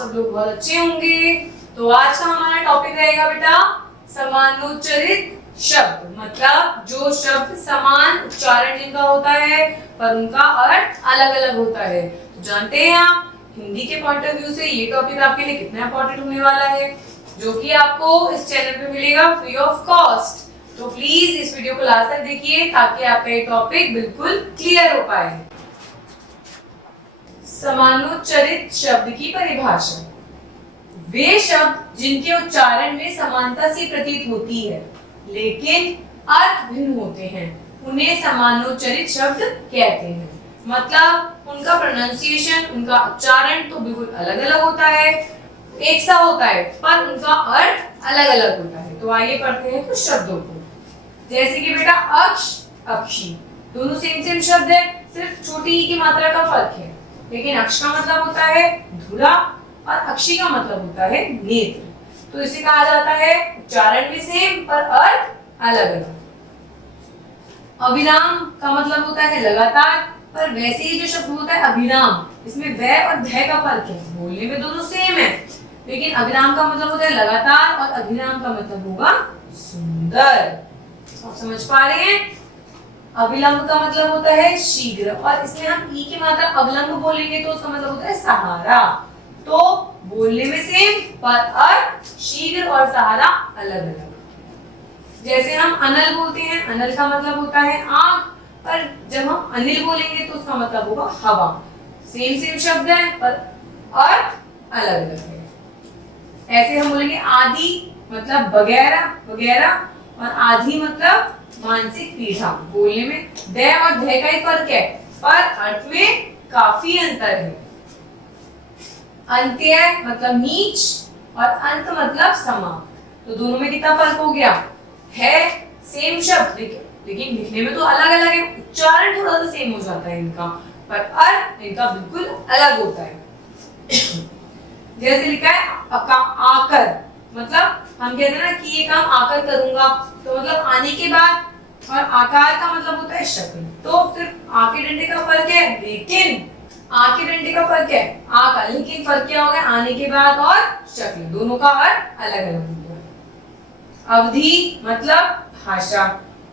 सब लोग बहुत अच्छे होंगे। तो आज का हमारा टॉपिक रहेगा बेटा समानोच्चरित शब्द, मतलब जो शब्द समान उच्चारण जिनका होता है पर उनका अर्थ अलग अलग होता है। तो जानते हैं आप हिंदी के पॉइंट ऑफ व्यू से ये टॉपिक आपके लिए कितना इंपॉर्टेंट होने वाला है, जो कि आपको इस चैनल पे मिलेगा फ्री ऑफ कॉस्ट। तो प्लीज इस वीडियो को लास्ट तक देखिए ताकि आपका ये टॉपिक बिल्कुल क्लियर हो पाए। समानोच्चरित शब्द की परिभाषा, वे शब्द जिनके उच्चारण में समानता सी प्रतीत होती है लेकिन अर्थ भिन्न होते हैं, उन्हें समानोच्चरित शब्द कहते हैं। मतलब उनका प्रोनाउंसिएशन, उनका उच्चारण तो बिल्कुल अलग अलग होता है, एक सा होता है पर उनका अर्थ अलग अलग होता है। तो आइए पढ़ते हैं कुछ शब्दों को। जैसे कि बेटा अक्ष, अक्षी, दोनों सेम शब्द है, सिर्फ छोटी ई की मात्रा का फर्क है। लेकिन अक्ष का मतलब होता है धुरा और अक्षी का मतलब होता है नेत्र। तो इसे कहा जाता है उच्चारण भी सेम पर अर्थ अलग अलग। अभिराम का मतलब होता है लगातार, पर वैसे ही जो शब्द होता है अभिराम, इसमें व और ध का फर्क है, बोलने में दोनों सेम है। लेकिन अभिराम का मतलब होता है लगातार और अभिराम का मतलब होगा सुंदर। आप समझ पा रहे हैं? अविलंब का मतलब होता है शीघ्र, और इसमें हम ई की मात्रा अवलंब बोलेंगे तो उसका मतलब होता है सहारा। तो बोलने में सेम पर अर्थ शीघ्र और सहारा अलग अलग। जैसे हम अनल बोलते हैं, अनल का मतलब होता है आग, पर जब हम अनिल बोलेंगे तो उसका मतलब होगा हवा। सेम शब्द है पर अर्थ अलग अलग है। ऐसे हम बोलेंगे आदि मतलब वगैरह वगैरह, और आधी मतलब मानसिक पीड़ा। बोलने में द और ध का ही फर्क है पर अर्थ में काफी अंतर है। अंत्य मतलब नीच और अंत मतलब समाप्त, तो दोनों में कितना फर्क हो गया है? सेम शब्द लेकिन लिखने में तो अलग अलग है, उच्चारण थोड़ा सा सेम हो जाता है इनका, पर अर्थ इनका बिल्कुल अलग होता है। जैसे लिखा है आकर, मतलब हम कहते हैं ना कि ये काम आकर करूंगा, तो मतलब आने के बाद, और आकार का मतलब होता है शक्ल। तो सिर्फ आ के डंडे का फर्क है, लेकिन आ के डंडे का फर्क है आ का, लेकिन फर्क क्या होगा आने के बाद और शक्ल, दोनों का अर्थ अलग अलग होगा। अवधि मतलब भाषा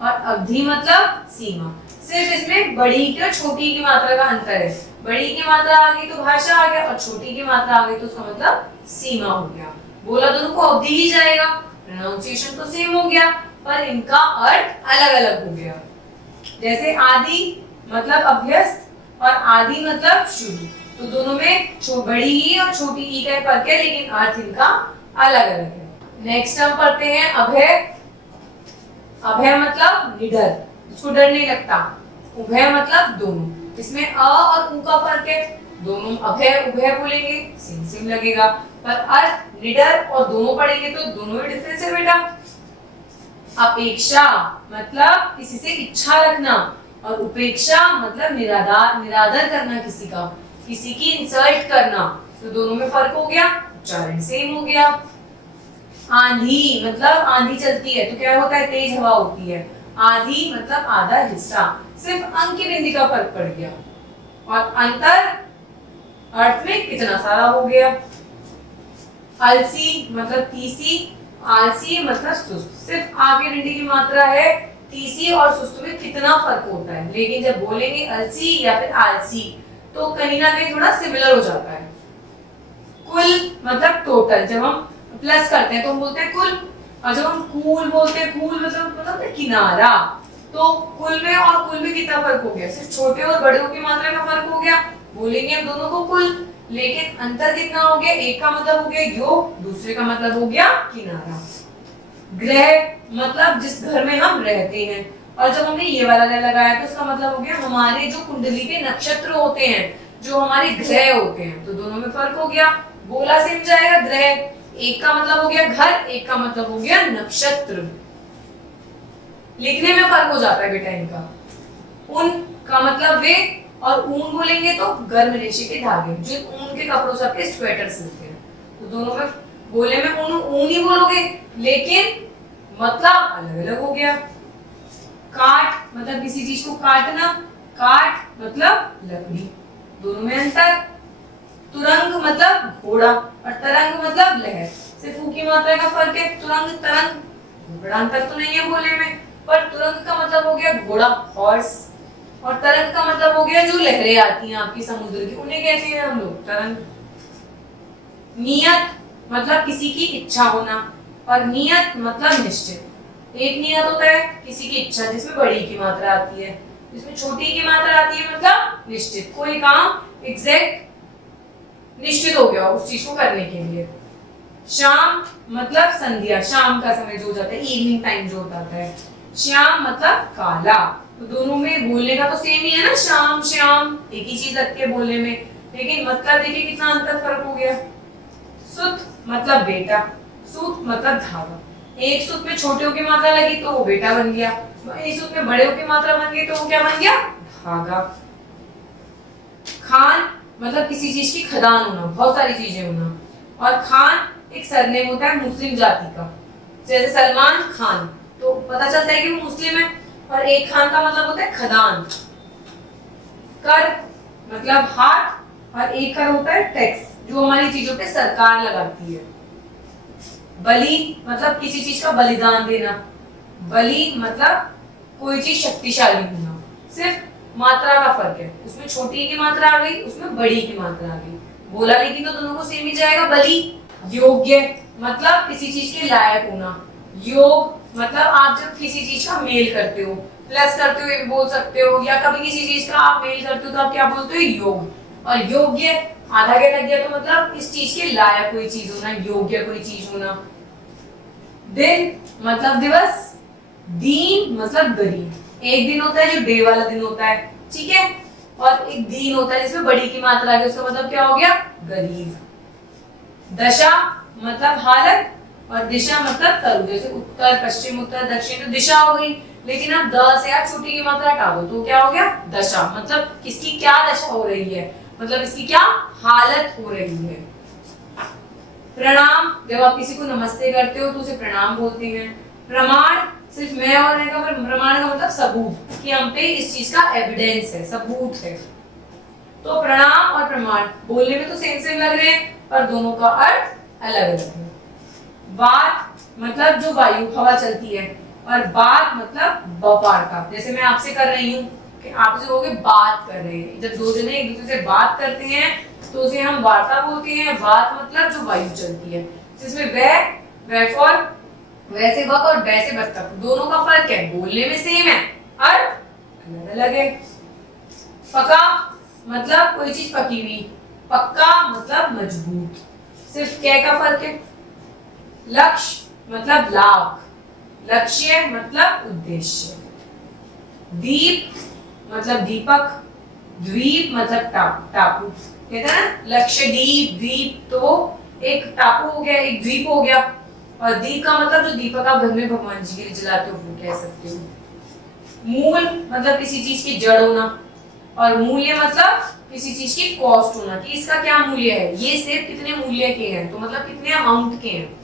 और अवधि मतलब सीमा, सिर्फ इसमें बड़ी और छोटी की मात्रा का अंतर है। बड़ी की मात्रा आ गई तो भाषा आ गया, और छोटी की मात्रा आ गई तो उसका मतलब सीमा हो गया। बोला दोनों को अवधि ही जाएगा, प्रोनाउंसिएशन तो सेम हो गया पर इनका अर्थ अलग अलग हो गया। जैसे आदि मतलब अभ्यस्त और आदि मतलब शुरू, तो दोनों में बड़ी ई और छोटी ई का फर्क है, लेकिन अर्थ इनका अलग अलग है। नेक्स्ट हम पढ़ते हैं अभय। अभय मतलब निडर, उसको डर नहीं लगता। उभय मतलब दोनों, इसमें अ और उ का फर्क है, दोनों अभय उभय बोलेंगे सेम लगेगा, पर अर्थ निडर और दोनों पढ़ेंगे तो दोनों में डिफरेंस है बेटा। अपेक्षा मतलब किसी से इच्छा रखना, और उपेक्षा मतलब निरादर करना किसी का, किसी की इंसल्ट करना, तो दोनों में फर्क हो गया, उच्चारण सेम हो गया। आंधी मतलब आंधी चलती है तो क्या होता है, तेज हवा होती है। आधी मतलब आधा हिस्सा, सिर्फ अंक की बिंदी का फर्क पड़ गया, और अंतर अर्थ में कितना सारा हो गया। अलसी मतलब तीसी, आलसी मतलब सुस्त, सिर्फ आगे डंडी की मात्रा है, तीसी और सुस्त में कितना फर्क होता है। लेकिन जब बोलेंगे अलसी या फिर आलसी तो कहीं ना कहीं थोड़ा सिमिलर हो जाता है। कुल मतलब टोटल, जब हम प्लस करते हैं तो हम बोलते हैं कुल, और जब हम कूल बोलते हैं, कूल मतलब किनारा, तो कुल में और कुल में कितना फर्क हो गया, सिर्फ छोटे और बड़े की मात्रा का फर्क हो गया। बोलेंगे हम दोनों को कुल, लेकिन अंतर कितना हो गया, एक का मतलब हो गया योग, दूसरे का मतलब हो गया किनारा। ग्रह मतलब जिस घर में हम रहते हैं, और जब हमने ये वाला ग्रह लगाया तो उसका मतलब हो गया हमारे जो कुंडली के नक्षत्र होते हैं, जो हमारे ग्रह होते हैं, तो दोनों में फर्क हो गया। बोला सेम जाएगा, ग्रह एक का मतलब हो गया घर, एक का मतलब हो गया नक्षत्र। लिखने में फर्क हो जाता है बेटा इनका। ऊन का मतलब वे, और ऊन बोलेंगे तो गर्म रेशे के धागे, जो ऊन के कपड़ों से आपके स्वेटर सिलते हैं, तो दोनों में बोले में ऊन ही बोलोगे, लेकिन मतलब अलग अलग हो गया। काट मतलब किसी चीज को काटना, काट मतलब लकड़ी, दोनों में अंतर। तुरंग मतलब घोड़ा, तरंग मतलब लहर, सिर्फ ऊ की मात्रा का फर्क है। तुरंग तरंग बड़ा अंतर तो नहीं है बोलने में, पर तुरंग का मतलब हो गया घोड़ा हॉर्स, और तरंग का मतलब हो गया जो लहरें आती हैं आपकी समुद्र की, उन्हें कहते हैं हम लोग तरंग। नियत मतलब किसी की इच्छा होना, और नियत मतलब निश्चित। एक नियत होता है किसी की इच्छा जिसमें बड़ी की मात्रा आती है, जिसमें छोटी की मात्रा आती है मतलब निश्चित, कोई काम एग्जैक्ट निश्चित हो गया उस चीज को करने के लिए। शाम मतलब संध्या, शाम का समय जो हो जाता है, इवनिंग टाइम जो होता है। श्याम मतलब काला, तो दोनों में बोलने का तो सेम ही है ना, शाम श्याम एक ही चीज लगती है बोलने में, लेकिन मतलब देखिए कितना अंतर फर्क हो गया। सुत मतलब बेटा, सूत मतलब धागा, एक सूत में छोटे की मात्रा लगी तो वो बेटा बन गया, एक सूत में बड़े की मात्रा बन गई तो वो क्या बन गया, धागा। खान मतलब किसी चीज की खदान होना, बहुत सारी चीजें होना, और खान एक सरनेम होता है मुस्लिम जाति का, जैसे सलमान खान तो पता चलता है कि वो मुस्लिम है, और एक खान का मतलब होता है खदान। कर मतलब हाथ, और एक कर होता है टैक्स जो हमारी चीजों पे सरकार लगाती है। बलि मतलब किसी चीज का बलिदान देना, बलि मतलब कोई चीज शक्तिशाली होना, सिर्फ मात्रा का फर्क है, उसमें छोटी की मात्रा आ गई, उसमें बड़ी की मात्रा आ गई, बोला लेकिन तो दोनों को सेम ही जाएगा बलि। योग्य मतलब किसी चीज के लायक होना, योग मतलब आप जब किसी चीज का मेल करते हो, प्लस करते हो ये भी बोल सकते हो, या कभी किसी चीज का आप मेल करते हो तो आप क्या बोलते हो, योग। और योग्य आधा क्या लग गया तो मतलब इस चीज के लायक कोई चीज होना, योग्य कोई चीज होना। दिन मतलब दिवस, दीन मतलब गरीब, एक दिन होता है जो डे वाला दिन होता है, ठीक है, और एक दीन होता है जिसमें बड़ी की मात्रा है, उसका मतलब क्या हो गया, गरीब। दशा मतलब हालत, और दिशा मतलब तरु, जैसे उत्तर पश्चिम उत्तर दक्षिण तो दिशा हो गई, लेकिन अब द से आप छोटी की मात्रा हटा दो तो क्या हो गया, दशा, मतलब किसकी क्या दशा हो रही है, मतलब इसकी क्या हालत हो रही है। प्रणाम जब आप किसी को नमस्ते करते हो तो उसे प्रणाम बोलते हैं। प्रमाण सिर्फ मैं और मैं का, प्रमाण का मतलब सबूत कि हम पे इस चीज का एविडेंस है, सबूत है। तो प्रणाम और प्रमाण बोलने में तो सेम सेम लग रहे हैं, पर दोनों का अर्थ अलग अलग है। बात मतलब जो वायु हवा चलती है, और बात मतलब वार्ता, जैसे मैं आपसे कर रही हूँ कि आपसे कहोगे बात कर रहे हैं, जब दो जने एक दूसरे से बात करते हैं तो उसे हम वार्ता बोलते हैं। बात मतलब जो वायु चलती है, जिसमें वह फॉर वैसे वक और वैसे बतख, दोनों का फर्क है, बोलने में सेम है, अर्थ अलग अलग है। पका मतलब कोई चीज पकी हुई, पक्का मतलब मजबूत, सिर्फ क्या का फर्क है। लक्ष्य मतलब लाभ, लक्ष्य मतलब उद्देश्य। दीप मतलब दीपक, द्वीप मतलब टापू, कहते हैं ना लक्ष्य दीप द्वीप, तो एक टापू हो गया, एक द्वीप हो गया, और दीप का मतलब जो दीपक आप घर में भगवान जी के लिए जलाते हो वो कह सकते हो। मूल मतलब किसी चीज की जड़ होना, और मूल्य मतलब किसी चीज की कॉस्ट होना, कि इसका क्या मूल्य है, ये सेब कितने मूल्य के हैं, तो मतलब कितने अमाउंट के हैं।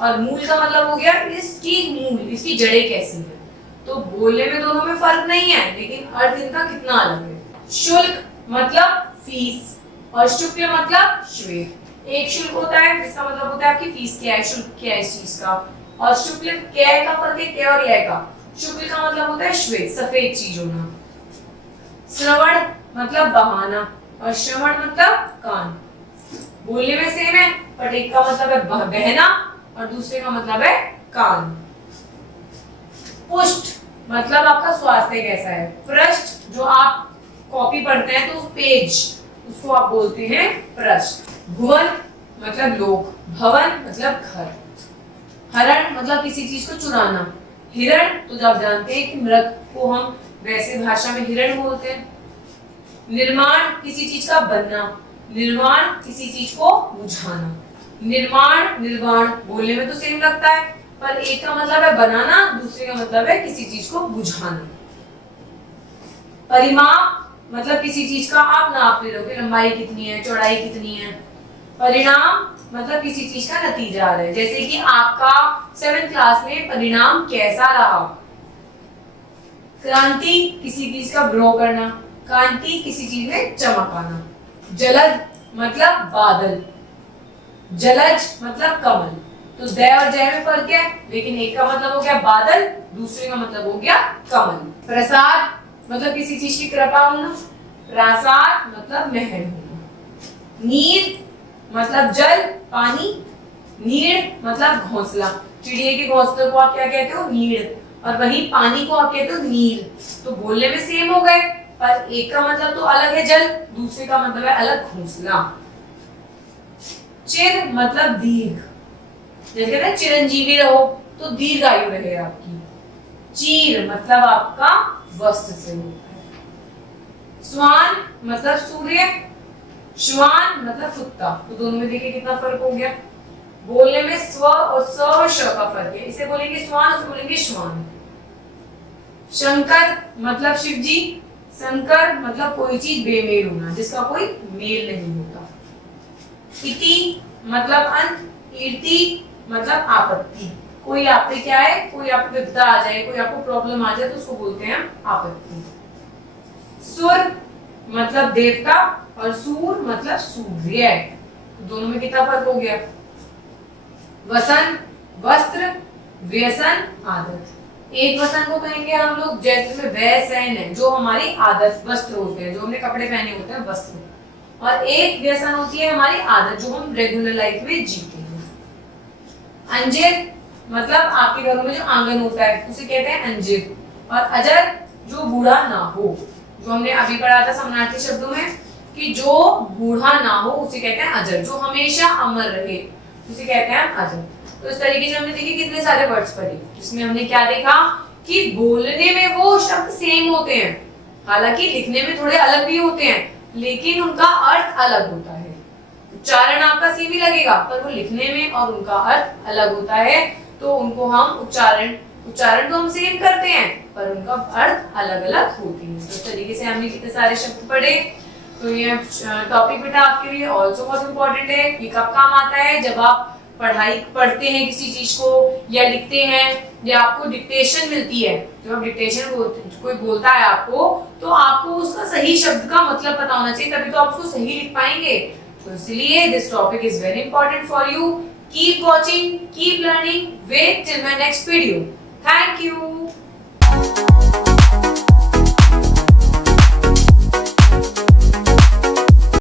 और मूल का मतलब हो गया इसकी मूल, इसकी जड़ें कैसी हैं। तो बोलने में दोनों में फर्क नहीं है, लेकिन अर्थ इनका कितना अलग है। शुल्क मतलब फीस, और शुक्ल मतलब श्वेत। एक शुल्क होता है जिसका मतलब होता है आपकी फीस क्या है, शुल्क क्या है इस चीज का, और शुक्ल कै का फर्क है, कै और लै का। शुक्ल का मतलब होता है श्वेत, सफेद चीज होना। श्रवण मतलब बहाना, और श्रवण मतलब कान, बोलने में सेम है, पर एक का मतलब है बहना और दूसरे का मतलब है कान। पुष्ट मतलब आपका स्वास्थ्य कैसा है। पृष्ठ जो आप कॉपी पढ़ते हैं तो उस पेज, उसको आप बोलते हैं पृष्ठ। भुवन मतलब लोग, भवन मतलब घर। हरण मतलब किसी चीज को चुराना। हिरण तो जब आप जानते हैं कि मृग को हम वैसे भाषा में हिरण बोलते हैं। निर्माण किसी चीज का बनना, निर्वाण किसी चीज को बुझाना। निर्माण निर्वाण बोलने में तो सेम लगता है, पर एक का मतलब है बनाना, दूसरे का मतलब है किसी चीज को बुझाना। परिमाप मतलब किसी चीज का आप नाप ले रहे हो, लंबाई कितनी है, चौड़ाई कितनी है। परिणाम मतलब किसी चीज का नतीजा आ रहा है, जैसे कि आपका 7th क्लास में परिणाम कैसा रहा। क्रांति किसी चीज का ग्रो करना, कांति किसी चीज में चमक आना। जलद मतलब बादल, जलज मतलब कमल। तो द और जय में फर्क है, लेकिन एक का मतलब हो गया बादल, दूसरे का मतलब हो गया कमल। प्रसाद मतलब किसी चीज की कृपा होना, प्रासाद मतलब महल होना। नीर मतलब जल, पानी। नीड़ मतलब घोंसला, चिड़िया के घोंसले को आप क्या कहते हो? नीड़। और वहीं पानी को आप कहते हो नीर। तो बोलने में सेम हो गए, पर एक का मतलब तो अलग है जल, दूसरे का मतलब है अलग घोंसला। चिर मतलब दीर्घ, जैसे कहते हैं चिरंजीवी रहो, तो दीर्घायु रहे आपकी। चीर मतलब आपका वस्त्र से होता है। स्वान मतलब सूर्य, श्वान मतलब कुत्ता। तो दोनों में देखिए कितना फर्क हो गया। बोलने में स्व और स और श का फर्क है, इसे बोलेंगे स्वान, उसे बोलेंगे श्वान। शंकर मतलब शिव जी, शंकर मतलब कोई चीज बेमेल होना, जिसका कोई मेल नहीं होता। इति मतलब अंत, कीर्ति मतलब आपत्ति, कोई आप पे क्या है, कोई आप पे विपदा आ जाए, कोई आपको प्रॉब्लम आ जाए तो उसको बोलते हैं आपत्ति। सुर मतलब देवता और सूर मतलब सूर्य। दोनों में कितना फर्क हो गया। वसन वस्त्र, व्यसन आदत। एक वसन को कहेंगे हम लोग जैसे में वैसन है, जो हमारी आदत वस्त्र होते हैं, जो हमने कपड़े पहने होते हैं वस्त्र। और एक व्यसन होती है हमारी आदत, जो हम रेगुलर लाइफ में जीते हैं। अंजिर मतलब आपके घरों में जो आंगन होता है उसे कहते हैं अंजिर। और अजर जो बूढ़ा ना हो, जो हमने अभी पढ़ा था समानार्थी शब्दों में कि जो बूढ़ा ना हो उसे कहते हैं अजर, जो हमेशा अमर रहे उसे कहते हैं अजर। तो इस तरीके से हमने देखिए कितने सारे वर्ड्स पढ़े, जिसमें हमने क्या देखा कि बोलने में वो शब्द सेम होते हैं, हालांकि लिखने में थोड़े अलग भी होते हैं, लेकिन उनका अर्थ अलग होता है। उच्चारण आपका सेम ही लगेगा, पर वो लिखने में और उनका अर्थ अलग होता है। तो उनको हम उच्चारण तो हम सेम करते हैं, पर उनका अर्थ अलग अलग होते हैं। तो इस तरीके से हमने कितने सारे शब्द पढ़े। तो ये टॉपिक बेटा आपके लिए ऑल्सो बहुत इंपॉर्टेंट है। ये कब काम आता है? जब आप पढ़ते हैं किसी चीज को या लिखते हैं या आपको डिक्टेशन मिलती है। जब आप डिक्टेशन कोई बोलता है आपको, तो आपको उसका सही शब्द का मतलब पता होना चाहिए, तभी तो आप उसको सही लिख पाएंगे। तो इसलिए this topic is very important for you. Keep watching, keep learning, wait till my next video. Thank you.